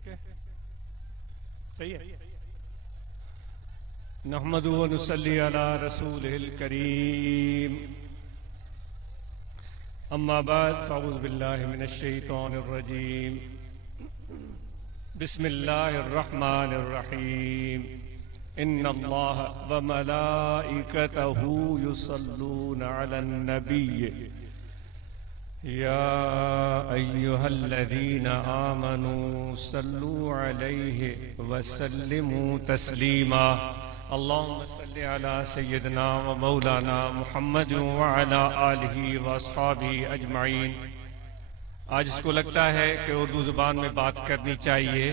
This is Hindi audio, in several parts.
सही है। नहमदु व नुसल्ली अला रसूलिहिल करीम, अम्मा बाद, फ़अऊज़ु बिल्लाहि मिनश शैतानिर रजीम, बिस्मिल्लाहिर रहमानिर रहीम। इन्नल्लाह व मलाइकतहू युसल्लूना अलन नबिय्य या अय्युहल्लज़ीना आमनू सल्लू अलैहि व सल्लिमू तस्लीमा। अल्लाहुम्मा सल्लि अला सय्यिदना व मौलाना मुहम्मद व अला आलिहि व अस्हाबिहि अजमईन। आज इसको लगता है कि उर्दू ज़ुबान में बात करनी चाहिए,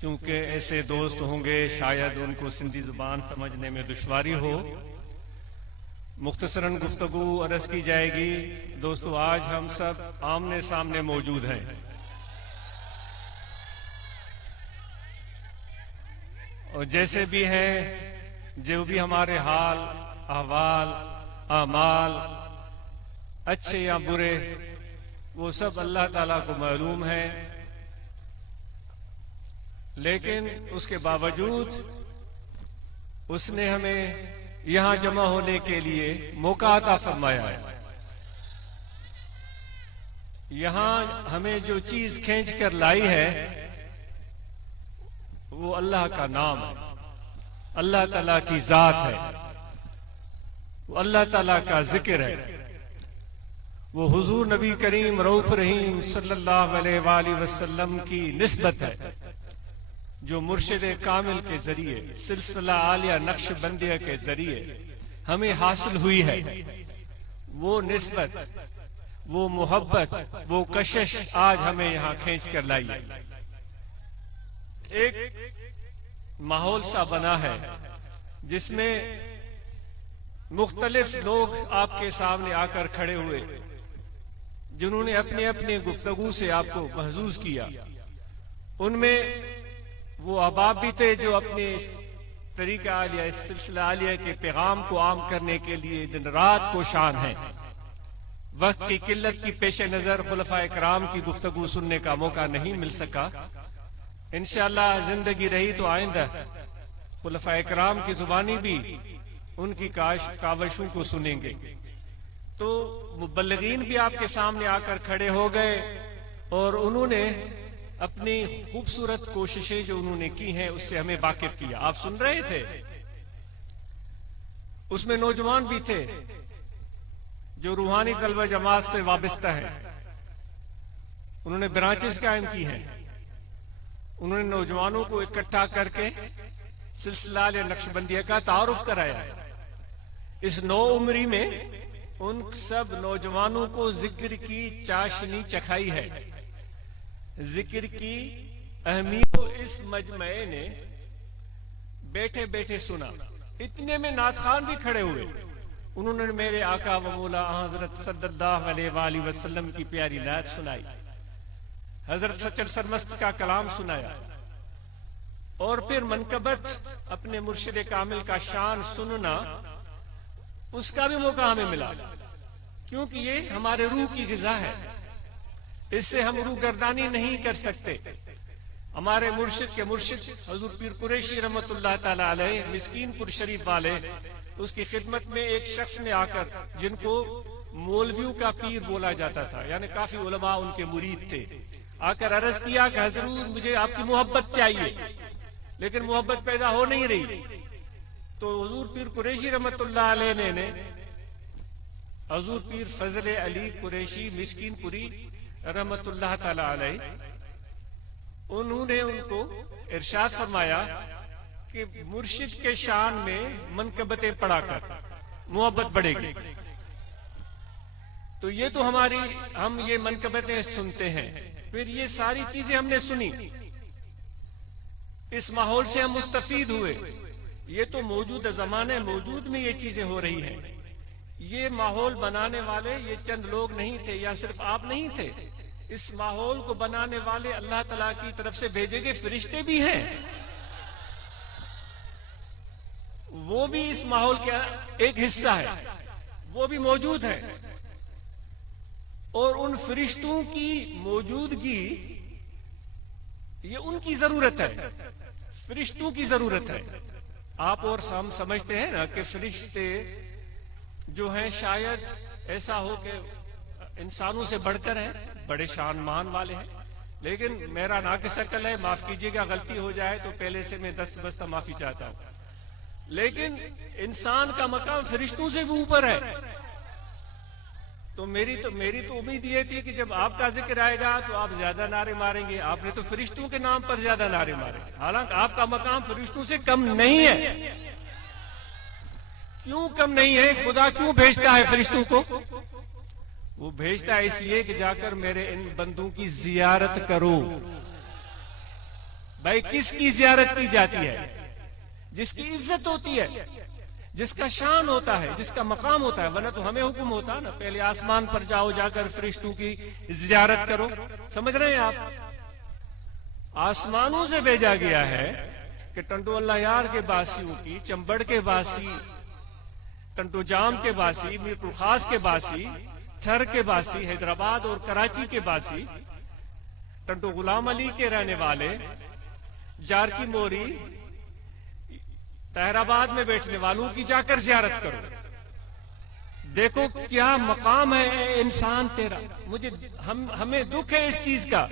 क्योंकि ऐसे दोस्त होंगे शायद उनको सिंधी ज़ुबान समझने में दुश्वारी हो। मुख्तसरन गुफ्तगू अर्ज़ की जाएगी। दोस्तों, आज हम सब आमने सामने मौजूद हैं और जैसे भी हैं, जो भी हमारे हाल अहवाल आमाल अच्छे या बुरे, वो सब अल्लाह ताला को मालूम है। लेकिन उसके बावजूद उसने हमें यहां जमा होने के लिए मौका अता फरमाया है। यहां हमें जो चीज खींच कर लाई है वो अल्लाह का नाम है, अल्लाह ताला की जात है, वो अल्लाह ताला का जिक्र है, वो हुजूर नबी करीम रऊफ रहीम सल्लल्लाहु अलैहि वसल्लम की निस्बत है, जो मुर्शिद कामिल के जरिए सिलसिला आलिया नक्शबंदिया के जरिए हमें हासिल हुई है। वो निस्बत, वो मोहब्बत, वो कशिश आज हमें यहाँ खींच कर लाई है। एक माहौल सा बना है जिसमें मुख्तलिफ लोग आपके सामने आकर खड़े हुए, जिन्होंने अपने अपने गुफ्तगू से आपको महसूस किया। उनमें वो अहबाब भी थे जो अपने तरीका आलिया, इस सिलसिला आलिया के पैगाम को आम करने के लिए दिन रात कोशान हैं। वक्त की किल्लत की पेश नजर खुलफाए कराम की गुफ्तगू सुनने का मौका नहीं मिल सका। इंशाअल्लाह जिंदगी रही तो आइंदा खुलफाए कराम की जुबानी भी उनकी कावशों को सुनेंगे। तो मुबल्लिगीन भी आपके सामने आकर खड़े हो गए और उन्होंने अपनी खूबसूरत कोशिशें जो उन्होंने की हैं उससे हमें वाकिफ किया। आप सुन रहे थे, उसमें नौजवान भी थे जो रूहानी तलबा जमात से वाबस्ता है। उन्होंने ब्रांचेस कायम की हैं। उन्होंने नौजवानों को इकट्ठा करके सिलसिला नक्शबंदिया का तारुफ कराया। इस नौ उम्री में उन सब नौजवानों को जिक्र की चाशनी चखाई है। जिक्र की अहमियत इस मजमे ने बैठे बैठे सुना। इतने में नात खान भी खड़े हुए। उन्होंने मेरे आका व मौला हजरत सल्लल्लाहु अलैहि वसल्लम की प्यारी नात सुनाई, हजरत सच्चर सरमस्त का कलाम सुनाया और फिर मनकबत अपने मुर्शिद कामिल का शान सुनना, उसका भी मौका हमें मिला, क्योंकि ये हमारे रूह की ग़िज़ा है। इससे हम रूह गर्दानी नहीं कर सकते। हमारे मुर्शिद के मुर्शिद हजूर पीर कुरैशी रहमतुल्लाह ताला अलैह मिस्कीनपुर शरीफ वाले, उसकी खिदमत में एक शख्स ने आकर, जिनको मौलवियों का पीर बोला जाता था, यानी काफी उलमा उनके मुरीद थे, आकर अर्ज किया कि हजूर मुझे आपकी मोहब्बत चाहिए, लेकिन मोहब्बत पैदा हो नहीं रही। तो हुजूर पीर कुरैशी रहमतुल्लाह अलैह ने हजूर पीर फजल अली कुरैशी मिस्कीनपुरी रहमतुल्लाह ताला अलैह, उन्होंने उनको इरशाद फरमाया कि मुर्शिद के शान में मनकबतें पढ़ाकर मोहब्बत बढ़ेगी। तो ये तो हम ये मनकबतें सुनते हैं, फिर ये सारी चीजें हमने सुनी, इस माहौल से हम मुस्तफीद हुए। ये तो मौजूदा जमाने मौजूद में ये चीजें हो रही हैं। ये माहौल बनाने वाले ये चंद लोग नहीं थे, या सिर्फ आप नहीं थे। इस माहौल को बनाने वाले अल्लाह तआला की तरफ से भेजे गए फरिश्ते भी हैं। वो भी इस माहौल का एक हिस्सा है, वो भी मौजूद है। और उन फरिश्तों की मौजूदगी ये उनकी जरूरत है, फरिश्तों की जरूरत है। आप और हम समझते हैं ना कि फरिश्ते जो हैं शायद ऐसा हो कि इंसानों से बढ़कर हैं, बड़े शान मान वाले हैं। लेकिन मेरा नाक़िस अक्ल है, माफ कीजिएगा, गलती हो जाए तो पहले से मैं दस्त बस्ता माफी चाहता हूं। लेकिन इंसान का मकाम फरिश्तों से भी ऊपर है। तो मेरी तो उम्मीद ये थी कि जब आपका जिक्र आएगा तो आप ज्यादा नारे मारेंगे। आपने तो फरिश्तों के नाम पर ज्यादा नारे मारे, हालांकि आपका मकाम फरिश्तों से कम नहीं है। क्यों कम नहीं है? खुदा क्यों भेजता है फरिश्तों को? वो भेजता है इसलिए कि जाकर मेरे इन बंदों की जियारत करो। भाई, किसकी जियारत की जाती है? जिसकी इज्जत होती है, जिसका शान होता है, जिसका मकाम होता है। वरना तो हमें हुक्म होता ना, पहले आसमान पर जाओ, जाकर फरिश्तों की जियारत करो। समझ रहे हैं आप? आसमानों से भेजा गया है कि टंटो अल्लाह यार के बासियों की, चंबड़ के बासी, टंटो जाम के बासी, मीरपुर खास के बासी, थर के बासी, हैदराबाद और कराची के बासी, टंटो गुलाम अली के रहने वाले, जार की मोरी, तहराबाद में बैठने वालों की जाकर जियारत करो। देखो क्या मकाम है इंसान तेरा। हमें दुख है इस चीज का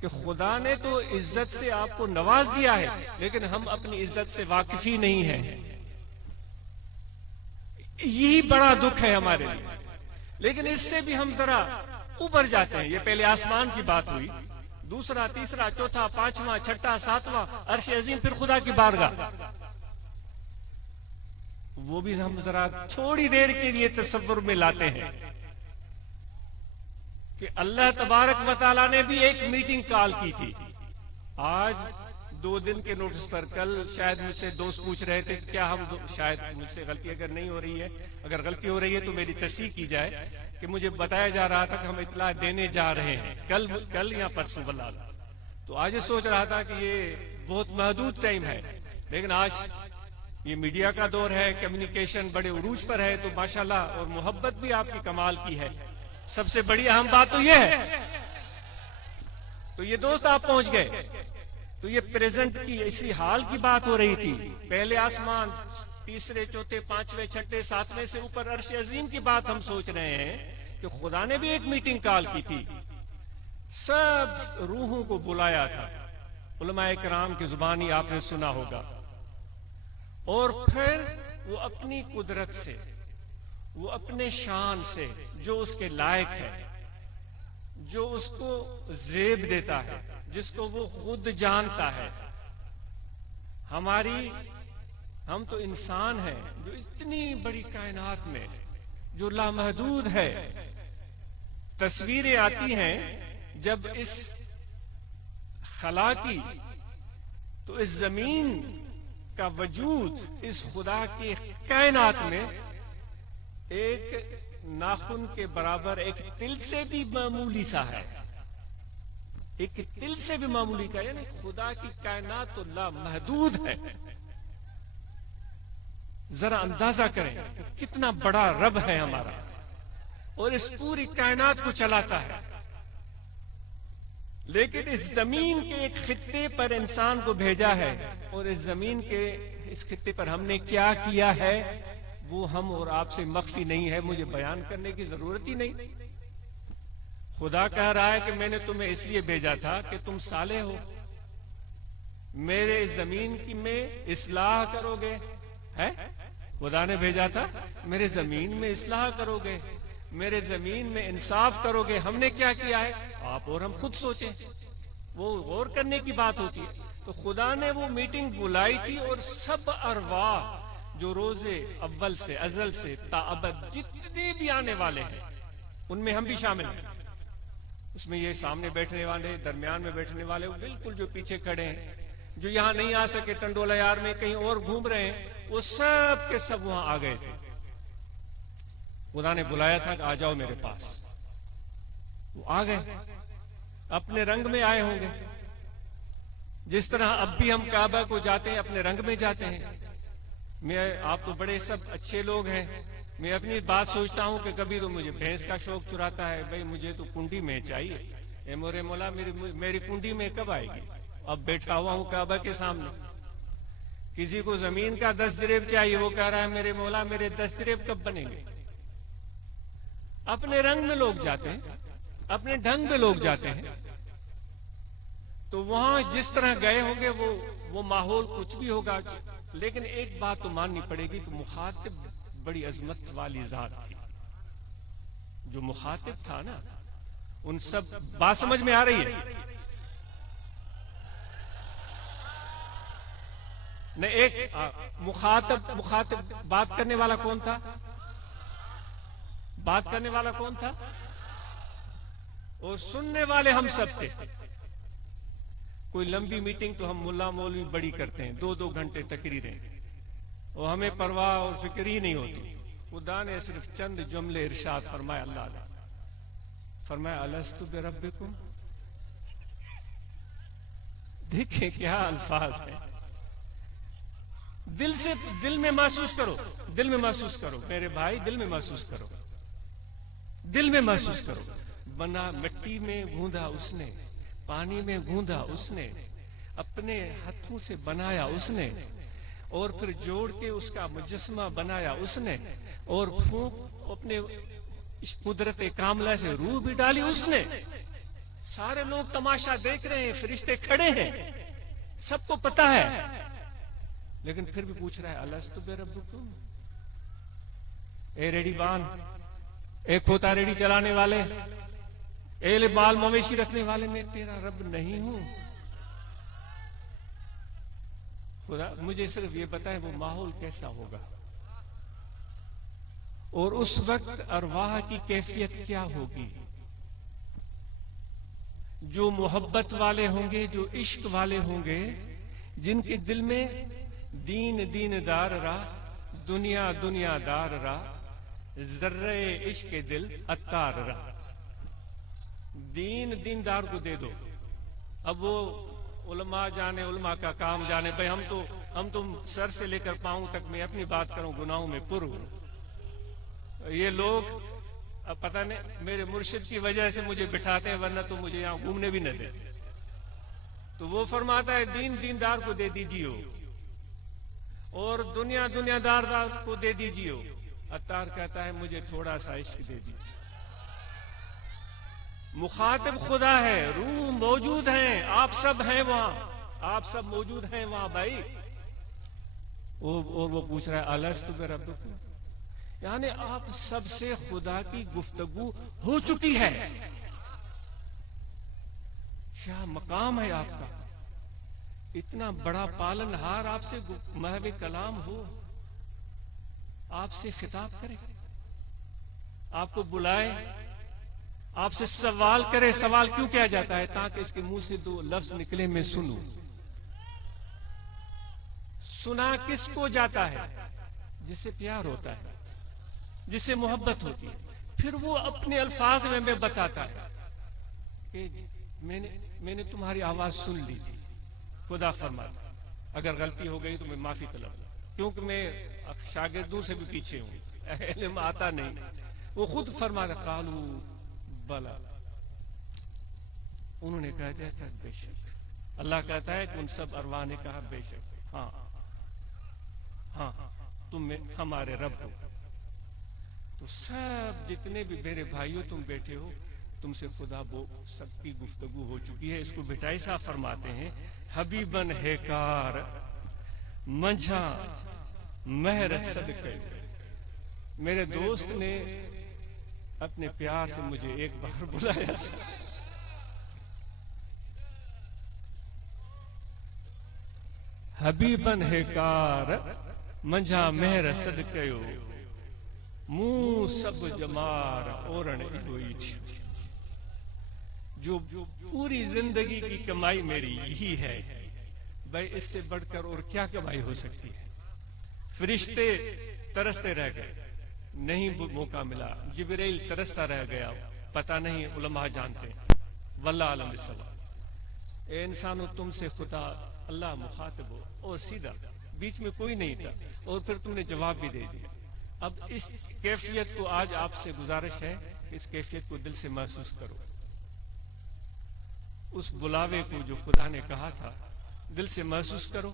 कि खुदा ने तो इज्जत से आपको नवाज दिया है, लेकिन हम अपनी इज्जत से वाकिफ ही नहीं है। यही बड़ा दुख है हमारे लिए। लेकिन इससे भी हम जरा ऊपर जाते हैं। ये पहले आसमान की बात हुई, दूसरा, तीसरा, चौथा, पांचवा, छठा, सातवां, अर्श अजीम, फिर खुदा की बारगाह। वो भी हम जरा थोड़ी देर के लिए तसव्वुर में लाते हैं कि अल्लाह तबारक व तआला ने भी एक मीटिंग कॉल की थी। आज 2 दिन के नोटिस पर, कल शायद मुझसे दोस्त पूछ रहे थे क्या हम, शायद मुझसे गलती अगर नहीं हो रही है, अगर गलती हो रही है तो मेरी तस्दीक की जाए, कि मुझे बताया जा रहा था कि हम इत्तला देने जा रहे हैं कल या परसों बलाल। तो आज सोच रहा था कि ये बहुत महदूद टाइम है, लेकिन आज ये मीडिया का दौर है, कम्युनिकेशन बड़े उरूज पर है, तो माशाल्लाह, और मोहब्बत भी आपकी कमाल की है। सबसे बड़ी अहम बात तो ये है। तो ये दोस्त आप पहुंच गए, तो ये प्रेजेंट की इसी हाल की बात हो रही थी। पहले आसमान, तीसरे, चौथे, पांचवें, छठे, सातवें से ऊपर अर्श अजीम की बात हम सोच रहे हैं कि खुदा ने भी एक मीटिंग कॉल की थी, सब रूहों को बुलाया था। उलमाए किराम की जुबानी आपने सुना होगा। और फिर वो अपनी कुदरत से, वो अपने शान से, जो उसके लायक है, जो उसको जेब देता है, जिसको वो खुद जानता है। हम तो इंसान हैं जो इतनी बड़ी कायनात में, जो लामहदूद है। तस्वीरें आती हैं जब इस खला की, तो इस जमीन का वजूद, इस खुदा की कायनात में एक नाखून के बराबर, एक तिल से भी मामूली सा है, एक तिल से भी मामूली का, यानी खुदा की कायनात तो लामहदूद है। जरा अंदाजा करें कि कितना बड़ा रब है हमारा, और इस पूरी कायनात को चलाता है। लेकिन इस जमीन के एक खित्ते पर इंसान को भेजा है, और इस जमीन के इस खित्ते पर हमने क्या किया है वो हम और आपसे मख्फी नहीं है, मुझे बयान करने की जरूरत ही नहीं। खुदा कह रहा है कि मैंने तुम्हें इसलिए भेजा था कि तुम साले हो, मेरे जमीन की में इस्लाह करोगे। है खुदा ने भेजा था, मेरे जमीन में इस्लाह करोगे, मेरे जमीन में इंसाफ करोगे। हमने क्या किया है, आप और हम खुद सोचें, वो गौर करने की बात होती है। तो खुदा ने वो मीटिंग बुलाई थी, और सब अरवाह जो रोजे अव्वल से, अजल से ताअबद जितने भी आने वाले हैं, उनमें हम भी शामिल हैं। उसमें ये सामने बैठने वाले, दरमियान में बैठने वाले, वो बिल्कुल जो पीछे खड़े हैं, जो यहां नहीं आ सके, टंडोला यार में कहीं और घूम रहे हैं, वो सब के सब वहां आ गए थे। खुदा ने बुलाया था कि आ जाओ मेरे पास। वो आ गए, अपने रंग में आए होंगे, जिस तरह अब भी हम काबा को जाते हैं, अपने रंग में जाते हैं। आप तो बड़े सब अच्छे लोग हैं। मैं अपनी बात सोचता हूं कि कभी तो मुझे भैंस का शौक चुराता है, भाई मुझे तो कुंडी में चाहिए। ए मोरे मौला, मेरी कुंडी में कब आएगी? अब बैठा हुआ हूं काबा के सामने, किसी को जमीन का 10 जरेब चाहिए, वो कह रहा है मेरे मौला मेरे 10 जरेब कब बनेंगे। अपने रंग में लोग जाते हैं, अपने ढंग में लोग जाते हैं, तो वहां जिस तरह गए होंगे वो माहौल कुछ भी होगा। लेकिन एक बात तो माननी पड़ेगी कि मुखातिब बड़ी अजमत वाली जात थी। जो मुखातिब था ना, उन सब बात समझ में आ रही है? नहीं, एक मुखातिब बात करने वाला कौन था? बात करने वाला कौन था? और सुनने वाले हम सब थे। कोई लंबी मीटिंग तो हम मुल्ला मौलवी बड़ी करते हैं, 2-2 घंटे तकरीरें, और हमें परवाह और फिक्र ही नहीं होती। खुदा ने सिर्फ चंद जुमले इरशाद फरमाया, अल्लाह ने फरमाया अलस्तु बिरब्बिकुम। देखें क्या अल्फाज है। दिल में महसूस करो, दिल में महसूस करो मेरे भाई, दिल में महसूस करो, दिल में महसूस करो। बना मिट्टी में गूंधा उसने, पानी में गूंधा उसने, अपने हाथों से बनाया उसने, और फिर जोड़ के उसका मुजस्मा बनाया उसने, और फूंक अपने कुदरत कामला से रूह भी डाली उसने। सारे लोग तमाशा देख रहे हैं, फरिश्ते खड़े हैं, सबको पता है, लेकिन फिर भी पूछ रहा है अलस्तु बिरब्बिकुम। ए रेडी बान, ए खोता रेडी चलाने वाले, ए बाल मवेशी रखने वाले, मैं तेरा रब नहीं हूं? खुदा मुझे सिर्फ ये पता है वो माहौल कैसा होगा, और उस वक्त अरवाह की कैफियत क्या होगी। जो मोहब्बत वाले होंगे, जो इश्क वाले होंगे, जिनके दिल में दीन दीनदार रा, दुनिया दुनियादार रा, जर्रे इश्क दिल अत्तार रा। दीन दीनदार को दे दो। अब वो उलमा जाने, उलमा का काम जाने। भाई हम तो सर से लेकर पांव तक, मैं अपनी बात करूं, गुनाहों में पुर हूं। ये लोग अब पता नहीं मेरे मुर्शिद की वजह से मुझे बिठाते हैं, वरना तो मुझे यहां घूमने भी न दे। तो वो फरमाता है दीन दीनदार को दे दीजिए, और दुनिया दुनियादार को दे दीजिए। अत्तार कहता है मुझे थोड़ा सा इश्क दे दीजिए। मुखातिब खुदा है, रूह मौजूद हैं, आप सब हैं वहां, आप सब मौजूद हैं वहां भाई। और वो पूछ रहा है अलस्तु बिरब्बिकुम, यानी आप सबसे खुदा की गुफ्तगू हो चुकी है। क्या मकाम है आपका, इतना बड़ा पालनहार आपसे महवे कलाम हो, आपसे खिताब करे, आपको बुलाए, आपसे सवाल करे। सवाल क्यों किया जाता है? ताकि इसके मुंह से 2 लफ्ज निकले, मैं सुनूं। सुना किसको जाता है? जिससे प्यार होता है, जिससे मोहब्बत होती है। फिर वो अपने अल्फाज में मैं बताता है कि मैंने तुम्हारी आवाज सुन ली थी। खुदा फरमाता अगर गलती हो गई तो मैं माफी तलब, क्योंकि मैं शागिर्दों से भी पीछे हूं, इल्म आता नहीं। वो खुद फरमाता कालू बला, उन्होंने कहा जाता बेशक। अल्लाह कहता है कि उन सब अरवाह ने कहा बेशक, हाँ हाँ तुम हमारे रब हो। तो सब जितने भी मेरे भाइयों तुम बैठे हो, तुमसे खुदा वो सबकी गुफ्तगू हो चुकी है। इसको बिटाई साहब फरमाते हैं हबीबन हेकार मंझा महर सदके। मेरे दोस्त ने अपने प्यार से मुझे एक बार बुलाया था, हबीबन हेकार मंझा महर सदकयो, मुंह सब जमार ओरण हुई थी। जो पूरी जिंदगी की कमाई मेरी यही है भाई, इससे बढ़कर और क्या कमाई हो सकती है। फरिश्ते तरसते रह गए, नहीं मौका मिला। जिब्रील तरसता रह गया, पता नहीं उलमा जानते। वल्लाह आलम बिस्सवाब। ए इंसानों, तुमसे खुदा अल्लाह मुखातिब हो, और सीधा, बीच में कोई नहीं था, और फिर तुमने जवाब भी दे दिया। अब इस कैफियत को आज आपसे गुजारिश है, इस कैफियत को दिल से महसूस करो। उस बुलावे को जो खुदा ने कहा था दिल से महसूस करो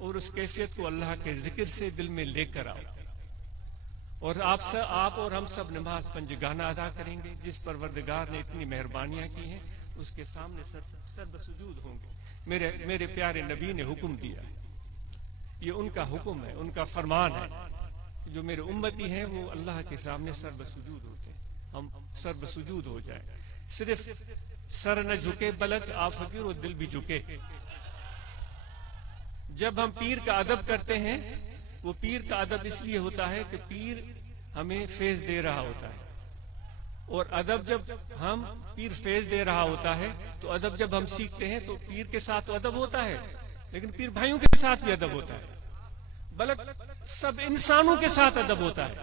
और उस कैफियत को अल्लाह के जिक्र से दिल में लेकर आओ। और आप और हम सब नमाज पंजगाना अदा करेंगे। जिस परवरदिगार ने इतनी मेहरबानियां की हैं उसके सामने सर्वसुजूद होंगे। मेरे प्यारे नबी ने हुक्म दिया, ये उनका हुक्म है, उनका फरमान है। जो मेरे उम्मती हैं वो अल्लाह के सामने सर्वसुजूद होते हैं। हम सर्वसुजूद हो जाए, सिर्फ सर न झुके बल्कि आप फकीर और दिल भी झुके। जब हम पीर का अदब करते हैं, वो पीर का अदब इसलिए होता है कि पीर हमें फैज दे रहा होता है। और अदब जब हम पीर फैज दे रहा होता है तो अदब जब हम सीखते हैं तो पीर के साथ तो अदब होता है, लेकिन पीर भाइयों के साथ भी अदब होता है, बल्कि सब इंसानों के साथ अदब होता है।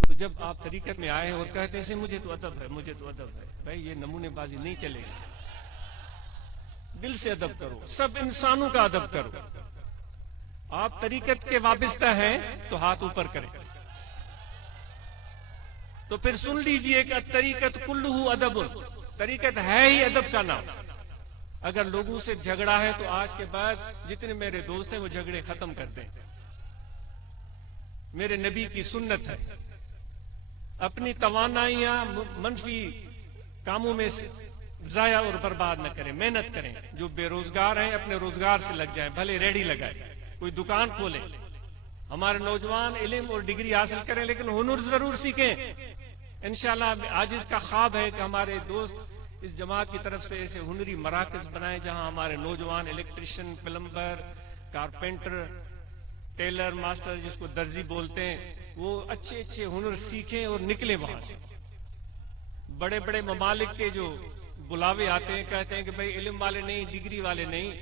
तो जब आप तरीकत में आए और कहते हैं मुझे तो अदब है, मुझे तो अदब है, भाई ये नमूनेबाजी नहीं चलेगी। दिल से अदब करो, सब इंसानों का अदब करो। आप तरीकत के वाबिस्ता हैं तो हाथ ऊपर करें। तो फिर सुन लीजिए कि तरीकत कुल्लुहु अदबुन, तरीकत है ही अदब का नाम। अगर लोगों से झगड़ा है तो आज के बाद जितने मेरे दोस्त हैं वो झगड़े खत्म कर दें। मेरे नबी की सुन्नत है, अपनी तवानाइयां मनफी कामों में जाया और बर्बाद न करें, मेहनत करें। जो बेरोजगार हैं अपने रोजगार से लग जाएं, भले रेडी लगाए, कोई दुकान खोले। हमारे नौजवान इल्म और डिग्री हासिल करें लेकिन हुनर जरूर सीखें। इंशाल्लाह आज इसका ख्वाब है कि हमारे दोस्त इस जमात की तरफ से ऐसे हुनरी मराकज बनाए जहां हमारे नौजवान electrician, plumber, carpenter, tailor, master जिसको दर्जी बोलते हैं, वो अच्छे अच्छे हुनर सीखें और निकले वहां से। बड़े बड़े ममालिक के जो बुलावे आते हैं, कहते हैं कि भाई इल्म वाले नहीं, डिग्री वाले नहीं,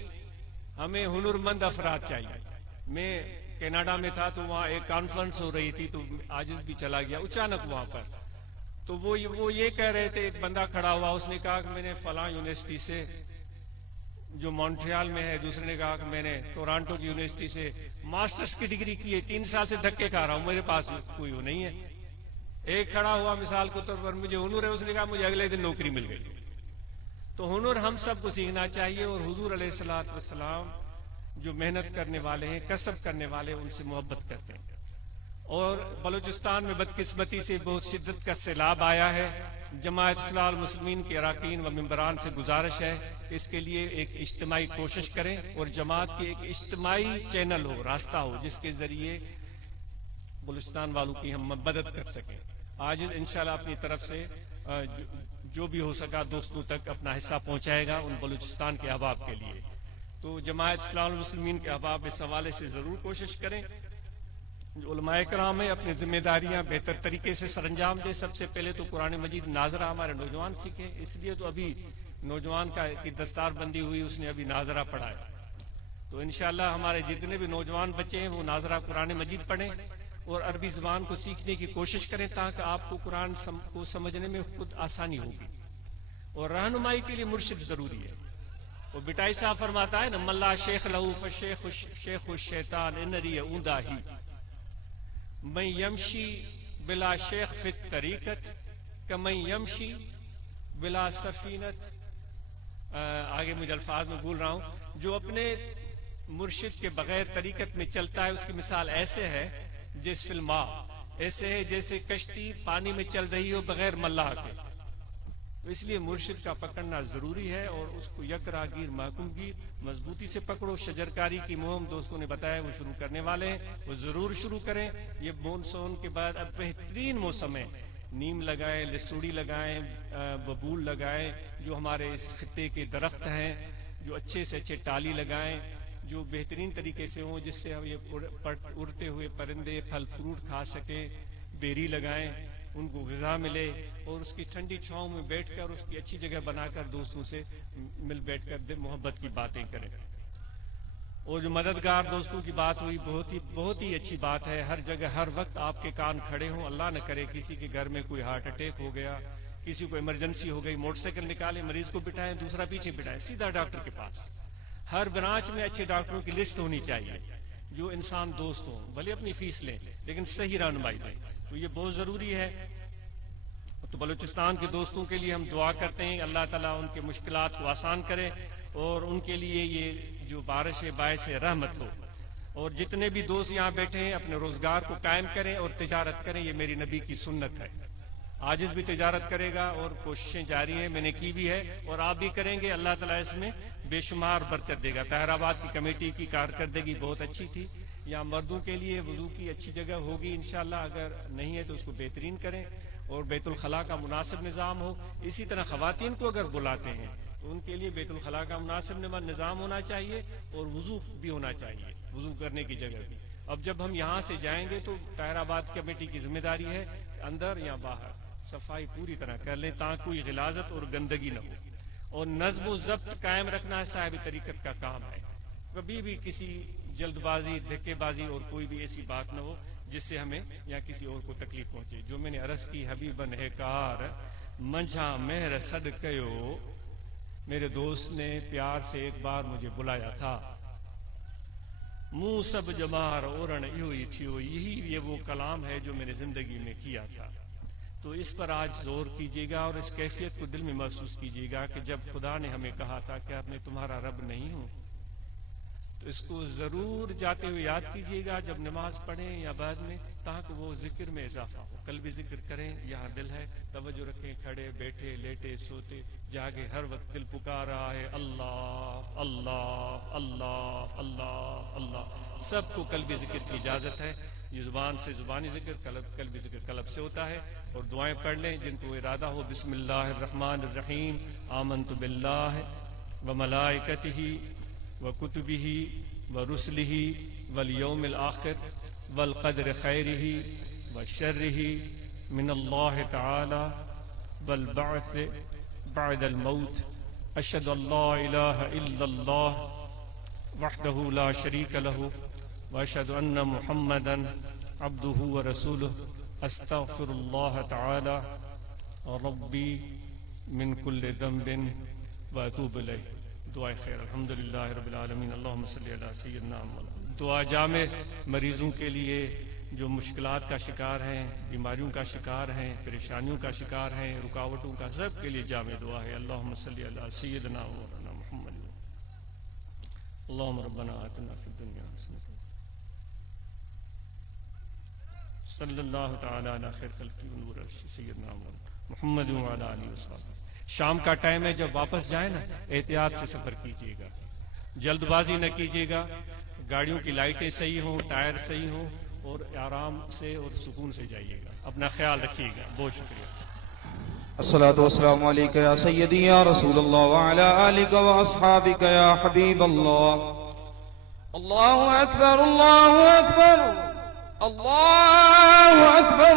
हमें हुनरमंद अफराद चाहिए। मैं कनाडा में था तो वहाँ एक कॉन्फ्रेंस हो रही थी तो आजिज भी चला गया अचानक वहां पर। तो वो ये कह रहे थे, एक बंदा खड़ा हुआ, उसने कहा कि मैंने फलां यूनिवर्सिटी से जो मॉन्ट्रियल में है, दूसरे ने कहा कि मैंने टोरंटो की यूनिवर्सिटी से मास्टर्स की डिग्री की है, 3 साल से धक्के खा रहा हूं, मेरे पास कोई वो नहीं है। एक खड़ा हुआ मिसाल के तौर पर, मुझे हुनर है, उसने कहा मुझे अगले दिन नौकरी मिल गई। तो हुनर हम सबको सीखना चाहिए। और हुजूर अलैहिस्सलातु वस्सलाम जो मेहनत करने वाले हैं, कसब करने वाले, उनसे मोहब्बत करते हैं। और बलूचिस्तान में बदकिस्मती से बहुत शिद्दत का सैलाब आया है। जमात इस्लाह मुस्लिमीन के अराकीन व मेंबरान से गुजारिश है इसके लिए एक इज्तिमाई कोशिश करें और जमात की एक इज्तिमाई चैनल हो, रास्ता हो, जिसके जरिए बलूचिस्तान वालों की हम मदद कर सकें। आज इंशाल्लाह अपनी तरफ से जो भी हो सका दोस्तों तक अपना हिस्सा पहुंचाएगा उन बलूचिस्तान के अहबाब के लिए। तो जमात इस्लाह मुस्लिमीन के अहबाब इस हवाले से जरूर कोशिश करें। उलमाए कराम है अपनी जिम्मेदारियां बेहतर तरीके से सरंजाम दे। सबसे पहले तो कुरान मजीद नाजरा हमारे नौजवान सीखे, इसलिए तो अभी नौजवान की दस्तार बंदी हुई, उसने अभी नाजरा पढ़ा है। तो इंशाल्लाह हमारे जितने भी नौजवान बच्चे हैं वो नाजरा कुरान मजीद पढ़ें और अरबी जबान को सीखने की कोशिश करें ताकि आपको कुरान को समझने में खुद आसानी होगी। और रहनुमाई के लिए मुर्शिद जरूरी है। वो बिटाई साहब फरमाता है न, मल्ला शेख लहू शेख शैतान इनरी ऊंदा ही मैं यमशी बिला शेख फित तरीकत का मैं यमशी बिला सफीनत। आगे मुझे अल्फाज में भूल रहा हूं। जो अपने मुर्शिद के बगैर तरीकत में चलता है उसकी मिसाल ऐसे है जिस फिल्मा, ऐसे है जैसे कश्ती पानी में चल रही हो बगैर मल्लाह के। तो इसलिए मुर्शिद का पकड़ना जरूरी है और उसको यकरागीर महकूमगीर मजबूती से पकड़ो। शजरकारी की मुहिम दोस्तों ने बताया वो शुरू करने वाले हैं, वो जरूर शुरू करें। ये मानसून के बाद अब बेहतरीन मौसम है। नीम लगाएं, लसूड़ी लगाएं, बबूल लगाएं, जो हमारे इस खित्ते के दरख्त हैं, जो अच्छे से अच्छे टाली लगाएं, जो बेहतरीन तरीके से हों जिससे हम ये उड़ते हुए परिंदे फल फ्रूट खा सके। बेरी लगाएं, उनको ग़िज़ा मिले और उसकी ठंडी छांव में बैठकर उसकी अच्छी जगह बनाकर दोस्तों से मिल बैठकर मोहब्बत की बातें करें। और जो मददगार दोस्तों की बात हुई, बहुत ही अच्छी बात है। हर जगह हर वक्त आपके कान खड़े हों। अल्लाह न करे किसी के घर में कोई हार्ट अटैक हो गया, किसी को इमरजेंसी हो गई, मोटरसाइकिल निकाले, मरीज को बिठाएं, दूसरा पीछे बिठाएं, सीधा डॉक्टर के पास। हर ब्रांच में अच्छे डॉक्टरों की लिस्ट होनी चाहिए जो इंसान दोस्त हो, भले अपनी फीस लें लेकिन सही रहनुमाई दें। तो ये बहुत जरूरी है। तो बलूचिस्तान के दोस्तों के लिए हम दुआ करते हैं, अल्लाह ताला उनके मुश्किलात को आसान करे और उनके लिए ये जो बारिश है बायस रहमत हो। और जितने भी दोस्त यहाँ बैठे हैं अपने रोजगार को कायम करें और तिजारत करें, ये मेरी नबी की सुन्नत है। आजिज भी तिजारत करेगा और कोशिशें जारी हैं, मैंने की भी है और आप भी करेंगे, अल्लाह ताला इसमें बेशुमार बरकत देगा। ताहिराबाद की कमेटी की कारकर्दगी बहुत अच्छी थी। यहाँ मर्दों के लिए वजू की अच्छी जगह होगी इंशाल्लाह, अगर नहीं है तो उसको बेहतरीन करें और बैतुल खला का मुनासिब निज़ाम हो। इसी तरह खवातीन को अगर बुलाते हैं तो उनके लिए बैतुल खला का मुनासिब निज़ाम होना चाहिए और वजू भी होना चाहिए, वजू करने की जगह भी। अब जब हम यहाँ से जाएंगे तो ताहिराबाद कमेटी की जिम्मेदारी है अंदर या बाहर सफाई पूरी तरह कर लें ताकि कोई गिलाजत और गंदगी न हो। और नज्म व ज़ब्त कायम रखना साहिब तरीकत का काम है। कभी भी किसी जल्दबाजी, धक्केबाजी और कोई भी ऐसी बात न हो जिससे हमें या किसी और को तकलीफ पहुंचे। जो मैंने अर्ज की, हबीबन है कार मंझा मेहर सदकयो, मेरे दोस्त ने प्यार से एक बार मुझे बुलाया था। मुंह सब जमार ओरण इहो ही थियो, यही ये वो कलाम है जो मैंने जिंदगी में किया था। तो इस पर आज जोर कीजिएगा और इस कैफियत को दिल में महसूस कीजिएगा कि जब खुदा ने हमें कहा था कि मैं तुम्हारा रब नहीं हूं, तो इसको जरूर जाते हुए याद कीजिएगा जब नमाज पढ़ें या बाद में, ताकि वो जिक्र में इजाफा हो। कल भी जिक्र करें, यहाँ दिल है, तवज्जो रखें, खड़े बैठे लेटे सोते जागे हर वक्त दिल पुकार रहा है अल्लाह अल्लाह अल्लाह अल्लाह अल्लाह। सबको कल भी जिक्र की इजाजत है। ये जुबान से जुबानी जिक्र, कल भी जिक्र कलब से होता है। और दुआएं पढ़ लें जिनको इरादा हो। बिस्मिल्लाहिर्रहमानिर्रहीम, आमन्तु बिल्लाहि व मलाइकतिही व कुतुबिही व रुसलिही वल यौमिल आखिर वल क़द्र खैरिही व शर्रिही मिनल्लाहि तआला वल बअस बअदल मौत। अशहदु अल्ला इलाहा इल्लल्लाह वहदहु ला शरीक लहु व अशहदु अन्ना मुहम्मदन अब्दुहु व रसूलुहु। अस्तगफिरुल्लाह तआला रब्बी मिन कुल्लि ज़ंबिन व अतूबु इलैह। दुआ खैर, अल्हम्दुलिल्लाह रब्बिल आलमीन, अल्लाहुम्मा सल्लि अला सय्यिदिना मुहम्मद। दुआ जामे मरीजों के लिए जो मुश्किलात का शिकार हैं, बीमारियों का शिकार हैं, परेशानियों का शिकार हैं, रुकावटों का, सब के लिए जामे दुआ है। अल्लाहुम्मा सल्लि अला सय्यिदिना मौलाना मुहम्मद। अल्लाहुम्मा रब्बना आतिना फिद दुनिया हसनतन सल्लल्लाहु तआला अला खैर खल्क़ि व नूर सय्यिदना मुहम्मद व अला आलिहि वसहबिहि। शाम का टाइम है, जब वापस जाए ना, एहतियात से सफर कीजिएगा, जल्दबाजी न कीजिएगा। गाड़ियों की लाइटें सही हों, टायर सही हों और आराम से और सुकून से जाइएगा। अपना ख्याल रखिएगा। बहुत शुक्रिया। अस्सलातु वस्सलामु अलैका या सय्यदी या रसूलल्लाह व अला आलिका व अस्हाबिका या हबीबल्लाह। अल्लाहु अकबर अल्लाहु अकबर अल्लाहु अकबर